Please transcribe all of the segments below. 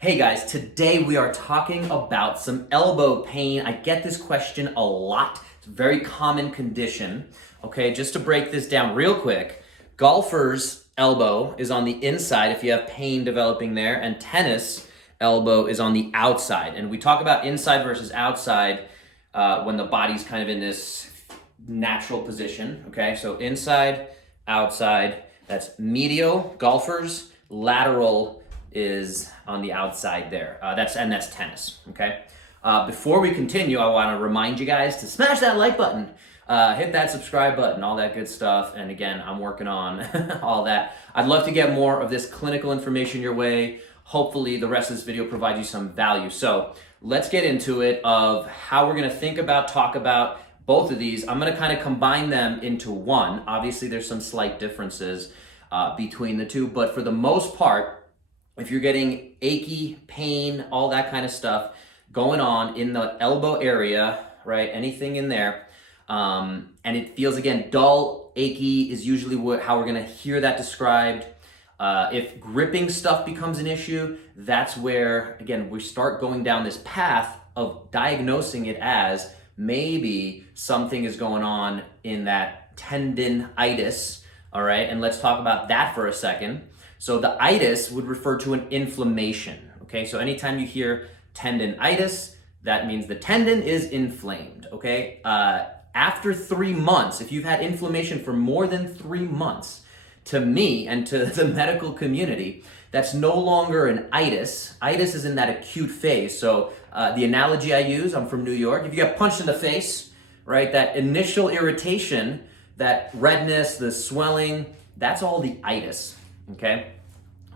Hey guys, today we are talking about some elbow pain. I get this question a lot. It's a very common condition. Okay, just to break this down real quick, golfer's elbow is on the inside if you have pain developing there, and tennis elbow is on the outside. And we talk about inside versus outside when the body's kind of in this natural position. Okay, so inside, outside, that's medial, golfers, lateral is on the outside there. That's tennis, okay? Before we continue, I want to remind you guys to smash that like button, hit that subscribe button, all that good stuff. And again, I'm working on all that. I'd love to get more of this clinical information your way. Hopefully the rest of this video provides you some value. So let's get into it of how we're going to talk about both of these. I'm going to kind of combine them into one. Obviously, there's some slight differences between the two, but for the most part, if you're getting achy, pain, all that kind of stuff going on in the elbow area, right, anything in there, and it feels, again, dull, achy is usually how we're going to hear that described. If gripping stuff becomes an issue, that's where, again, we start going down this path of diagnosing it as maybe something is going on in that tendinitis, all right? And let's talk about that for a second. So the itis would refer to an inflammation, okay? So anytime you hear tendinitis, that means the tendon is inflamed, okay? After 3 months, if you've had inflammation for more than 3 months, to me and to the medical community, that's no longer an itis. Itis is in that acute phase. So the analogy I use, I'm from New York, if you get punched in the face, right, that initial irritation, that redness, the swelling, that's all the itis. Okay,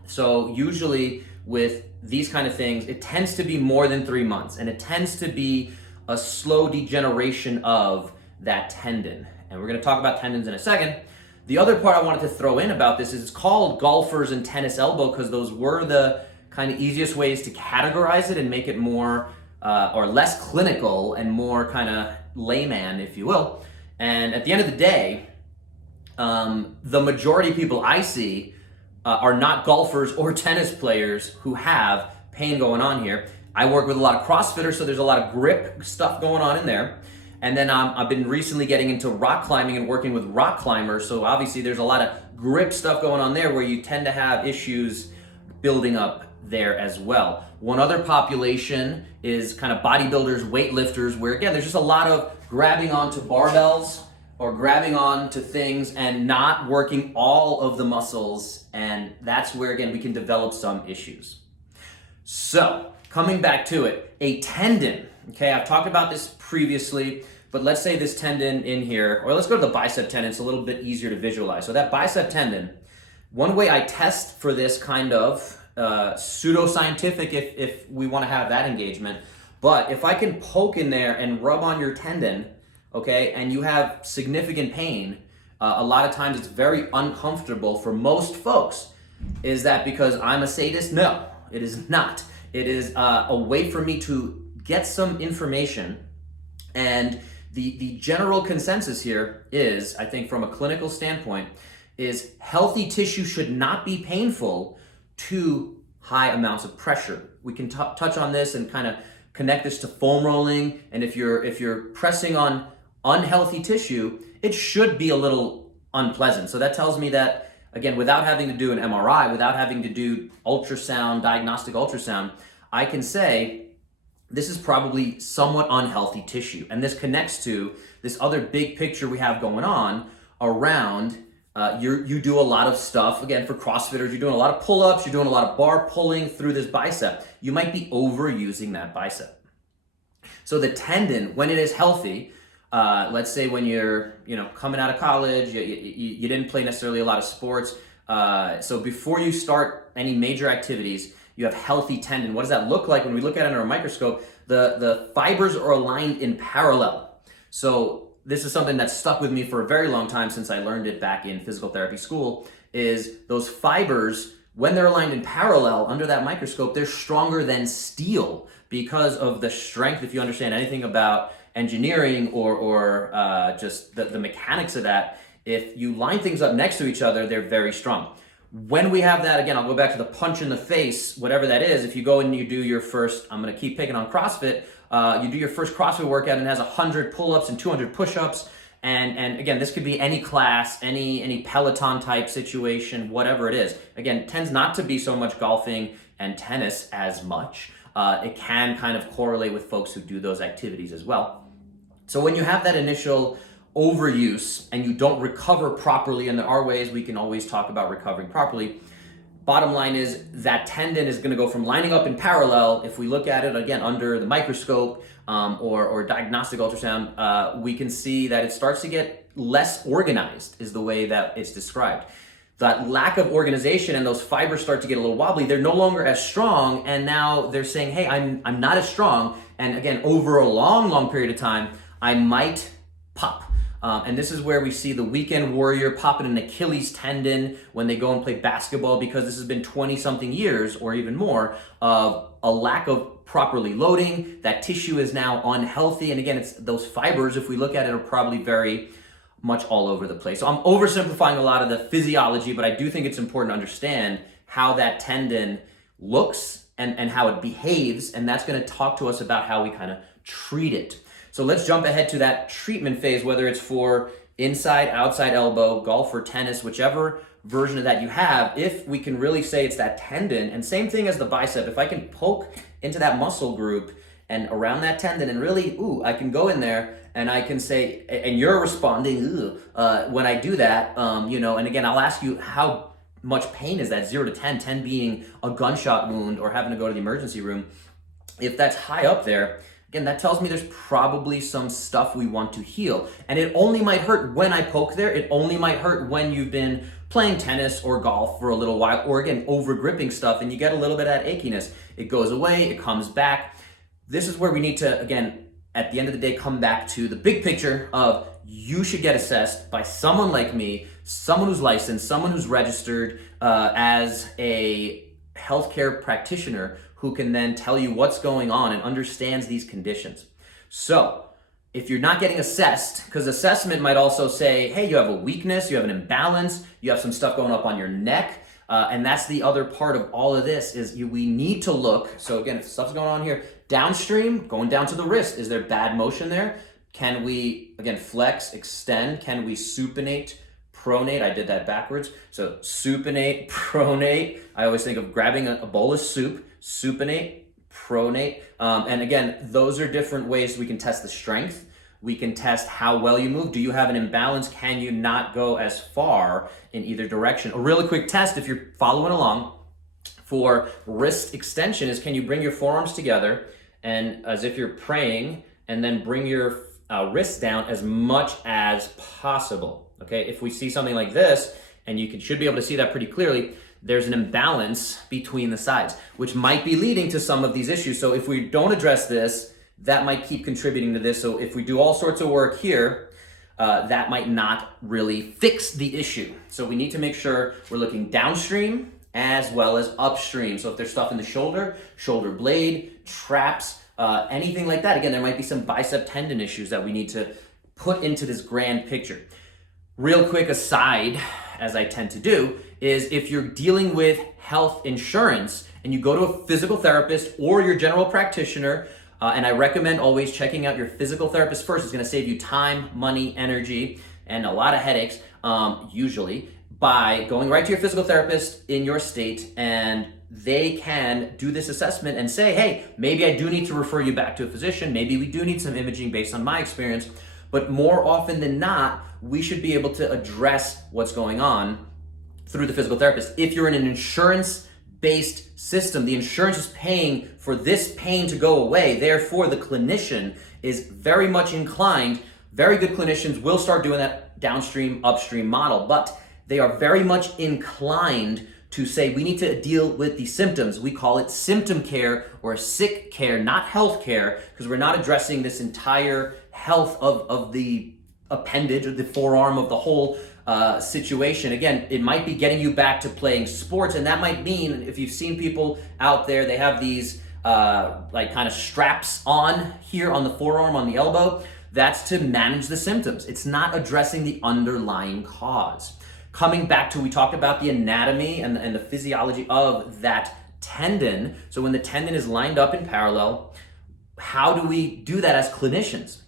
so usually with these kind of things, it tends to be more than 3 months, and it tends to be a slow degeneration of that tendon. And we're going to talk about tendons in a second. The other part I wanted to throw in about this is it's called golfer's and tennis elbow because those were the kind of easiest ways to categorize it and make it more or less clinical and more kind of layman, if you will. And at the end of the day, the majority of people I see are not golfers or tennis players who have pain going on here. I work with a lot of CrossFitters, so there's a lot of grip stuff going on in there. And then I've been recently getting into rock climbing and working with rock climbers, so obviously there's a lot of grip stuff going on there where you tend to have issues building up there as well. One other population is kind of bodybuilders, weightlifters, where again, there's just a lot of grabbing onto barbells or grabbing on to things and not working all of the muscles. And that's where, again, we can develop some issues. So coming back to it, a tendon, okay, I've talked about this previously, but let's say this tendon in here, or let's go to the bicep tendon, it's a little bit easier to visualize. So that bicep tendon, one way I test for this kind of pseudoscientific, if we want to have that engagement, but if I can poke in there and rub on your tendon, okay, and you have significant pain, a lot of times it's very uncomfortable for most folks. Is that because I'm a sadist? No, it is not. It is a way for me to get some information. And the general consensus here is, I think from a clinical standpoint, is healthy tissue should not be painful to high amounts of pressure. We can touch on this and kind of connect this to foam rolling. And if you're pressing on unhealthy tissue, it should be a little unpleasant. So that tells me that, again, without having to do an MRI, without having to do ultrasound, diagnostic ultrasound, I can say this is probably somewhat unhealthy tissue. And this connects to this other big picture we have going on around you do a lot of stuff, again, for CrossFitters, you're doing a lot of pull-ups, you're doing a lot of bar pulling through this bicep. You might be overusing that bicep. So the tendon, when it is healthy, let's say when you're, coming out of college, you didn't play necessarily a lot of sports. So before you start any major activities, you have healthy tendon. What does that look like? When we look at it under a microscope, the fibers are aligned in parallel. So this is something that's stuck with me for a very long time since I learned it back in physical therapy school, is those fibers, when they're aligned in parallel under that microscope, they're stronger than steel because of the strength. If you understand anything about engineering or just the mechanics of that, if you line things up next to each other, they're very strong. When we have that, again, I'll go back to the punch in the face, whatever that is. If you go and you do your first, I'm going to keep picking on CrossFit, you do your first CrossFit workout and it has 100 pull-ups and 200 push-ups. And again, this could be any class, any Peloton type situation, whatever it is. Again, it tends not to be so much golfing and tennis as much. It can kind of correlate with folks who do those activities as well. So when you have that initial overuse and you don't recover properly, and there are ways we can always talk about recovering properly, bottom line is that tendon is going to go from lining up in parallel. If we look at it again under the microscope or diagnostic ultrasound, we can see that it starts to get less organized is the way that it's described. That lack of organization and those fibers start to get a little wobbly. They're no longer as strong, and now they're saying, hey, I'm not as strong. And again, over a long period of time, I might pop. And this is where we see the weekend warrior popping an Achilles tendon when they go and play basketball, because this has been 20 something years or even more of a lack of properly loading. That tissue is now unhealthy. And again, it's those fibers, if we look at it, are probably very much all over the place. So I'm oversimplifying a lot of the physiology, but I do think it's important to understand how that tendon looks and how it behaves. And that's going to talk to us about how we kind of treat it. So let's jump ahead to that treatment phase, whether it's for inside, outside elbow, golf or tennis, whichever version of that you have. If we can really say it's that tendon, and same thing as the bicep, if I can poke into that muscle group and around that tendon and really, I can go in there and I can say, and you're responding when I do that, and again, I'll ask you how much pain is that, 0 to 10, 10 being a gunshot wound or having to go to the emergency room. If that's high up there, again, that tells me there's probably some stuff we want to heal. And it only might hurt when I poke there. It only might hurt when you've been playing tennis or golf for a little while, or again, over gripping stuff, and you get a little bit of that achiness. It goes away, it comes back. This is where we need to, again, at the end of the day, come back to the big picture of you should get assessed by someone like me, someone who's licensed, someone who's registered as a healthcare practitioner who can then tell you what's going on and understands these conditions. So if you're not getting assessed, because assessment might also say, hey, you have a weakness, you have an imbalance, you have some stuff going up on your neck, and that's the other part of all of this is we need to look. So again, if stuff's going on here, downstream, going down to the wrist, is there bad motion there? Can we, again, flex, extend? Can we supinate, pronate? I did that backwards. So supinate, pronate. I always think of grabbing a bowl of soup, supinate, pronate. And again, those are different ways we can test the strength. We can test how well you move. Do you have an imbalance? Can you not go as far in either direction? A really quick test, if you're following along, for wrist extension is, can you bring your forearms together and as if you're praying, and then bring your wrists down as much as possible. Okay, if we see something like this, and you should be able to see that pretty clearly, there's an imbalance between the sides, which might be leading to some of these issues. So if we don't address this, that might keep contributing to this. So if we do all sorts of work here, that might not really fix the issue. So we need to make sure we're looking downstream as well as upstream. So if there's stuff in the shoulder, shoulder blade, traps, anything like that, again, there might be some bicep tendon issues that we need to put into this grand picture. Real quick aside, as I tend to do, is if you're dealing with health insurance and you go to a physical therapist or your general practitioner, and I recommend always checking out your physical therapist first. It's going to save you time, money, energy, and a lot of headaches, usually, by going right to your physical therapist in your state, and they can do this assessment and say, hey, maybe I do need to refer you back to a physician. Maybe we do need some imaging based on my experience. But more often than not, we should be able to address what's going on through the physical therapist. If you're in an insurance-based system, the insurance is paying for this pain to go away. Therefore, the clinician is very much inclined. Very good clinicians will start doing that downstream, upstream model, but they are very much inclined to say we need to deal with the symptoms. We call it symptom care or sick care, not health care, because we're not addressing this entire health of the appendage or the forearm of the whole situation. Again, it might be getting you back to playing sports, and that might mean, if you've seen people out there, they have these like kind of straps on here on the forearm, on the elbow. That's to manage the symptoms. It's not addressing the underlying cause. Coming back to, we talked about the anatomy and the physiology of that tendon. So when the tendon is lined up in parallel, how do we do that as clinicians?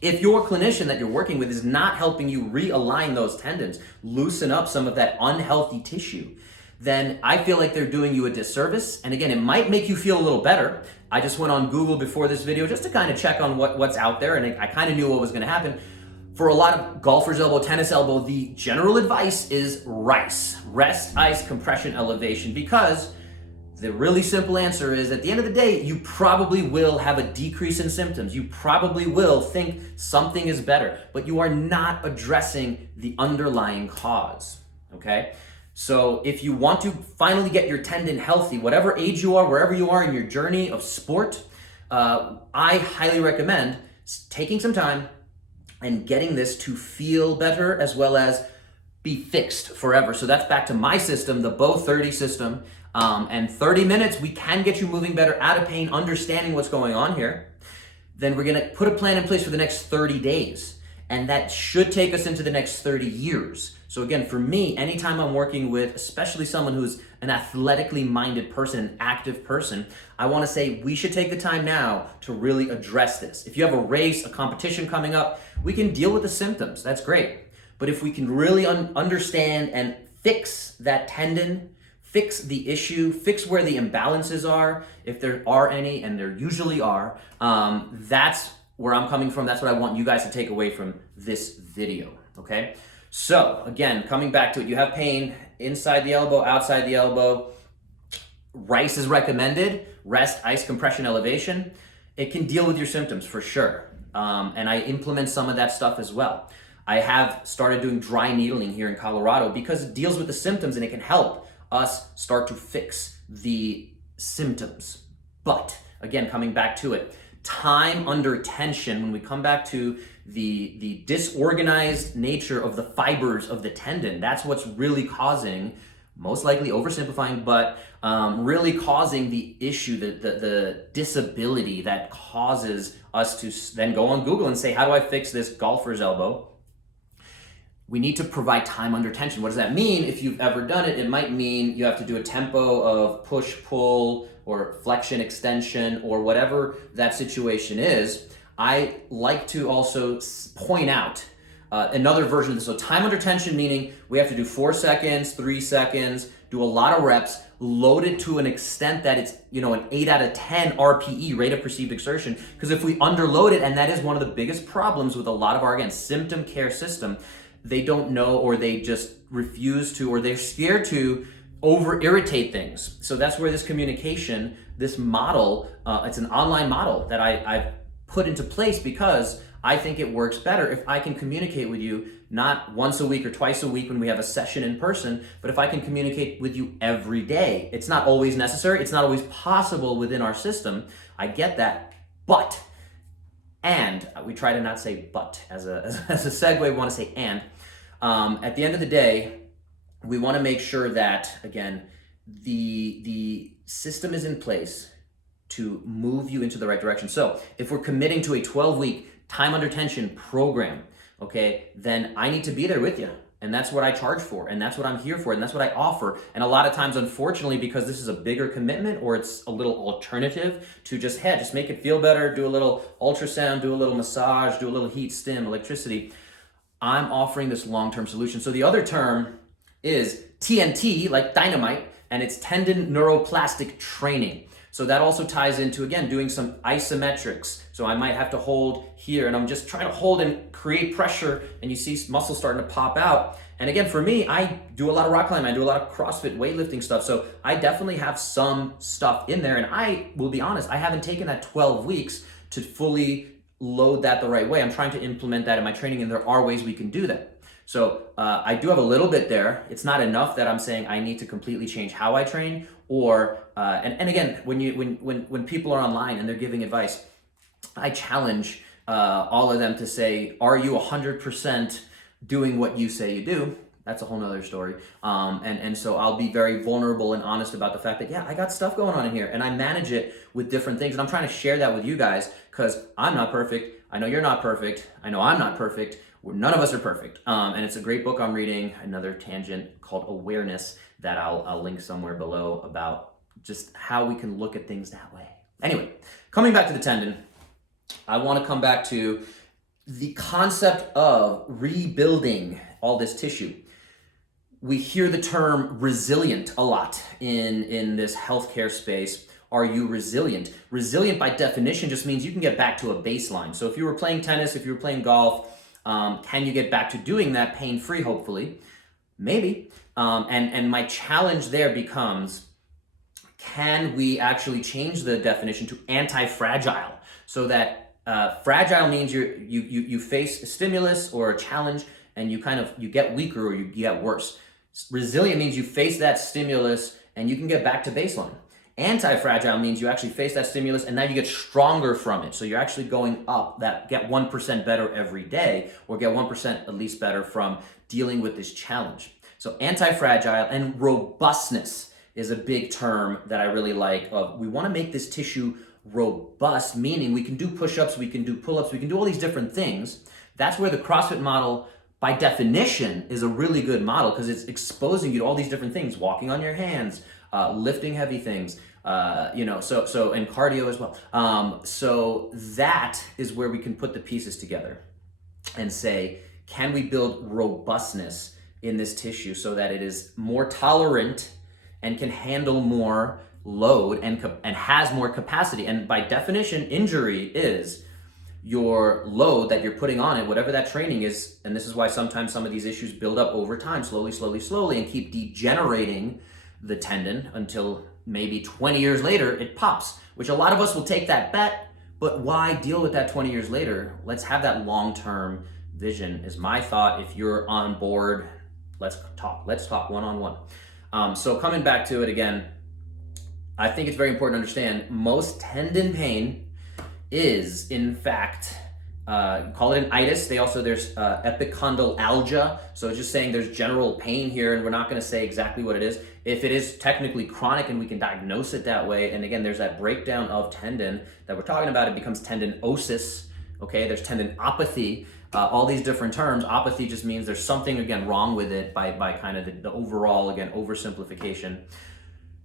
If your clinician that you're working with is not helping you realign those tendons, loosen up some of that unhealthy tissue, then I feel like they're doing you a disservice. And again, it might make you feel a little better. I just went on Google before this video just to kind of check on what's out there, and I kind of knew what was going to happen. For a lot of golfer's elbow, tennis elbow, the general advice is RICE, rest, ice, compression, elevation, because the really simple answer is, at the end of the day, you probably will have a decrease in symptoms. You probably will think something is better, but you are not addressing the underlying cause, okay? So if you want to finally get your tendon healthy, whatever age you are, wherever you are in your journey of sport, I highly recommend taking some time and getting this to feel better as well as be fixed forever. So that's back to my system, the Bow 30 system. And 30 minutes, we can get you moving better, out of pain, understanding what's going on here. Then we're gonna put a plan in place for the next 30 days. And that should take us into the next 30 years. So again, for me, anytime I'm working with, especially someone who's an athletically minded person, an active person, I wanna say we should take the time now to really address this. If you have a race, a competition coming up, we can deal with the symptoms, that's great. But if we can really understand and fix that tendon, fix the issue, fix where the imbalances are, if there are any, and there usually are, that's where I'm coming from. That's what I want you guys to take away from this video, okay? So again, coming back to it, you have pain inside the elbow, outside the elbow. RICE is recommended, rest, ice, compression, elevation. It can deal with your symptoms for sure. And I implement some of that stuff as well. I have started doing dry needling here in Colorado because it deals with the symptoms and it can help us start to fix the symptoms. But again, coming back to it, time under tension, when we come back to the disorganized nature of the fibers of the tendon, that's what's really causing, most likely oversimplifying, but really causing the issue, the disability that causes us to then go on Google and say, how do I fix this golfer's elbow? We need to provide time under tension. What does that mean? If you've ever done it, it might mean you have to do a tempo of push, pull, or flexion, extension, or whatever that situation is. I like to also point out another version of this. So time under tension, meaning we have to do 4 seconds, 3 seconds, do a lot of reps, load it to an extent that it's, an 8 out of 10 RPE, rate of perceived exertion. Because if we underload it, and that is one of the biggest problems with a lot of our, again, symptom care system, they don't know, or they just refuse to, or they're scared to over irritate things. So that's where this communication, this model, it's an online model that I've put into place because I think it works better if I can communicate with you not once a week or twice a week when we have a session in person, but if I can communicate with you every day. It's not always necessary. It's not always possible within our system. I get that, but, and we try to not say but as a segue, we want to say and. At the end of the day, we want to make sure that, again, the system is in place to move you into the right direction. So if we're committing to a 12-week time under tension program, okay, then I need to be there with you. And that's what I charge for, and that's what I'm here for, and that's what I offer. And a lot of times, unfortunately, because this is a bigger commitment, or it's a little alternative to just make it feel better, do a little ultrasound, do a little massage, do a little heat, stim, electricity, I'm offering this long-term solution. So the other term is TNT, like dynamite, and it's tendon neuroplastic training. So that also ties into, again, doing some isometrics. So I might have to hold here, and I'm just trying to hold and create pressure, and you see muscles starting to pop out. And again, for me, I do a lot of rock climbing, I do a lot of CrossFit weightlifting stuff. So I definitely have some stuff in there, and I will be honest, I haven't taken that 12 weeks to fully load that the right way. I'm trying to implement that in my training, and there are ways we can do that. So I do have a little bit there. It's not enough that I'm saying I need to completely change how I train, or and again, when people are online and they're giving advice, I challenge all of them to say, are you 100% doing what you say you do? That's a whole nother story. And so I'll be very vulnerable and honest about the fact that, yeah, I got stuff going on in here, and I manage it with different things. And I'm trying to share that with you guys because I'm not perfect. I know you're not perfect. I know I'm not perfect. None of us are perfect. And it's a great book I'm reading, another tangent called Awareness, that I'll link somewhere below, about just how we can look at things that way. Anyway, coming back to the tendon, I want to come back to the concept of rebuilding all this tissue. We hear the term resilient a lot in this healthcare space. Are you resilient? Resilient by definition just means you can get back to a baseline. So if you were playing tennis, if you were playing golf, can you get back to doing that pain-free, hopefully? Maybe. And my challenge there becomes, can we actually change the definition to anti-fragile, so that fragile means you face a stimulus or a challenge and you get weaker or you get worse. Resilient means you face that stimulus and you can get back to baseline. Anti-fragile means you actually face that stimulus and now you get stronger from it. So you're actually going up, that get 1% better every day, or get 1% at least better from dealing with this challenge. So anti-fragile and robustness is a big term that I really like. We want to make this tissue robust, meaning we can do push-ups, we can do pull-ups, we can do all these different things. That's where the CrossFit model, by definition, is a really good model, because it's exposing you to all these different things, walking on your hands, lifting heavy things, so and cardio as well. So that is where we can put the pieces together and say, can we build robustness in this tissue so that it is more tolerant and can handle more load and has more capacity? And by definition, injury is your load that you're putting on it, whatever that training is. And this is why sometimes some of these issues build up over time, slowly, and keep degenerating the tendon until maybe 20 years later it pops, which a lot of us will take that bet. But why deal with that 20 years later? Let's have that long-term vision, is my thought. If you're on board, let's talk one-on-one. So coming back to it again, I think it's very important to understand most tendon pain is, in fact, call it an itis. There's epicondylalgia. So it's just saying there's general pain here, and we're not going to say exactly what it is. If it is technically chronic and we can diagnose it that way, and again, there's that breakdown of tendon that we're talking about, it becomes tendinosis. Okay, there's tendinopathy. All these different terms. Apathy just means there's something, again, wrong with it by kind of the overall, again, oversimplification.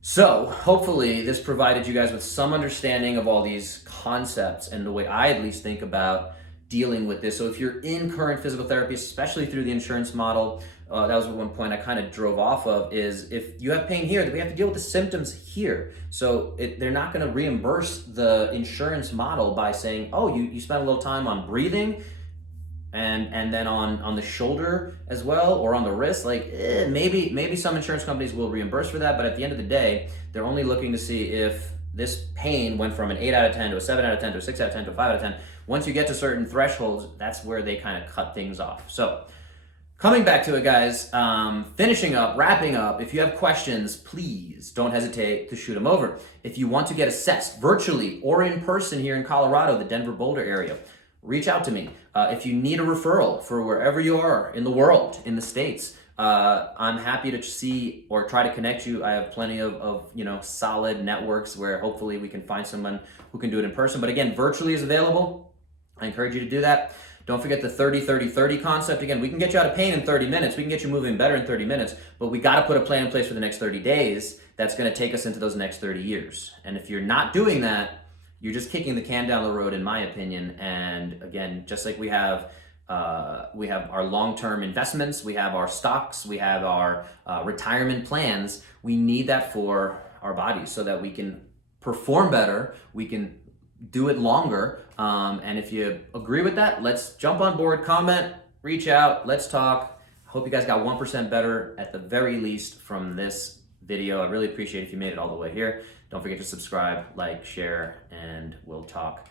So hopefully this provided you guys with some understanding of all these concepts and the way I at least think about dealing with this. So if you're in current physical therapy, especially through the insurance model, that was one point I kind of drove off of, is if you have pain here, then we have to deal with the symptoms here. So they're not going to reimburse the insurance model by saying, oh, you spent a little time on breathing and then on the shoulder as well, or on the wrist. Maybe some insurance companies will reimburse for that, but at the end of the day, they're only looking to see if this pain went from an 8 out of 10 to a 7 out of 10 to a 6 out of 10 to a 5 out of 10. Once you get to certain thresholds, that's where they kind of cut things off. So coming back to it, guys, finishing up, wrapping up, if you have questions, please don't hesitate to shoot them over. If you want to get assessed virtually or in person here in Colorado, the Denver Boulder area, reach out to me. If you need a referral for wherever you are in the world, in the States, I'm happy to see or try to connect you. I have plenty of solid networks where hopefully we can find someone who can do it in person. But again, virtually is available. I encourage you to do that. Don't forget the 30-30-30 concept. Again, we can get you out of pain in 30 minutes. We can get you moving better in 30 minutes, but we got to put a plan in place for the next 30 days that's going to take us into those next 30 years. And if you're not doing that, you're just kicking the can down the road, in my opinion. And again, just like we have our long-term investments, we have our stocks, we have our retirement plans. We need that for our bodies so that we can perform better, we can do it longer. And if you agree with that, let's jump on board, comment, reach out, let's talk. I hope you guys got 1% better at the very least from this video. I really appreciate if you made it all the way here. Don't forget to subscribe, like, share, and we'll talk